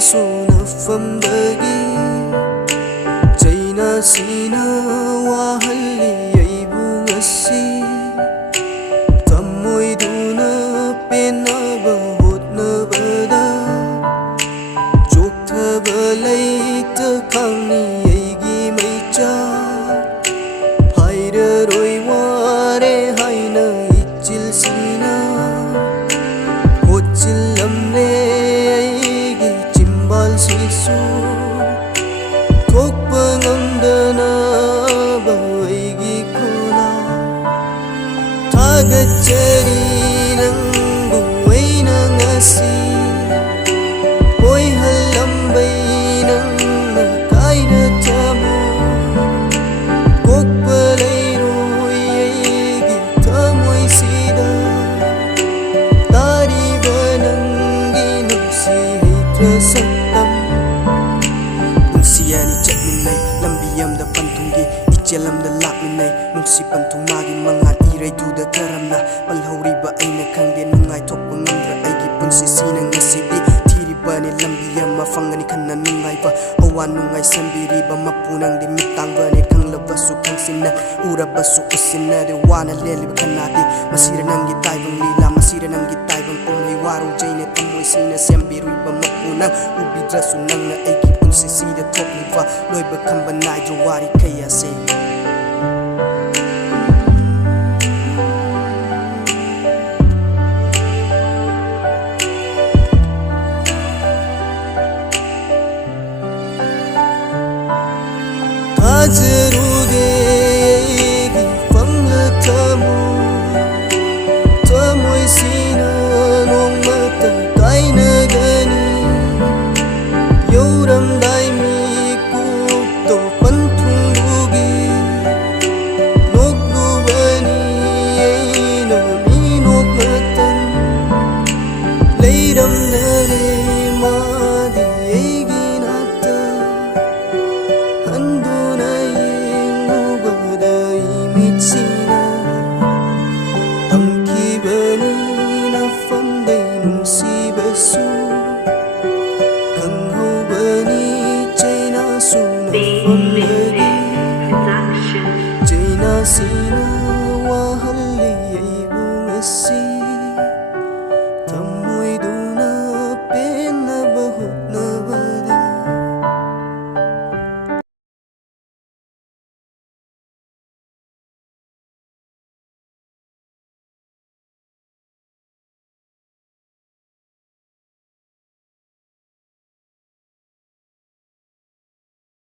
sunafamdagi Jaina sina wahalli aibu ngasi Tamoiduna penaba hotnabada Joktaba leita khangni aigi maicha Hairaroi ware haina ichil sina Hochilamne aigi chimbal sisu Thokpa ngamdana ba aigi khollao Thagachari nangbu aina ngasi Oi halambai nangna kaina tamo Kokpa leiroi aigi thamoi sida Tariba nangi nungsi heitra saktam Nungsiyani chatminai lambi amda panthungi ichelamda lakminai Nungsi panthung magi mangan irai duda karamna Palhauriba aina khangde nungai thokpa ngamdra aigi punsi sina ngasidi Thiribani lambi ama fangani khanna nungaiba Awa nungai sambiriba mapunangdi mitangbani khanglabasu khangsinna Urabasu usinade wana leliba khanadi Masira nangi taibang lila masira nangi taibang pumai waru jaine tamoi sina sembiruiba mapunang Ubidrasu nangna aigi punsi sida thokliba Loiba khamba naidra wari kaya se Hajarude aigi pangla tamo Tamoi sina nongmata kaina gani Yauram daimi kupto panthung lugi Noglubani aina minokmatan Leiram nare madi aigi nata Handuna yengubada imitsina Tamkibani nafamday nungsibasu Kanghubani Jaina sunafamdagi Jaina sina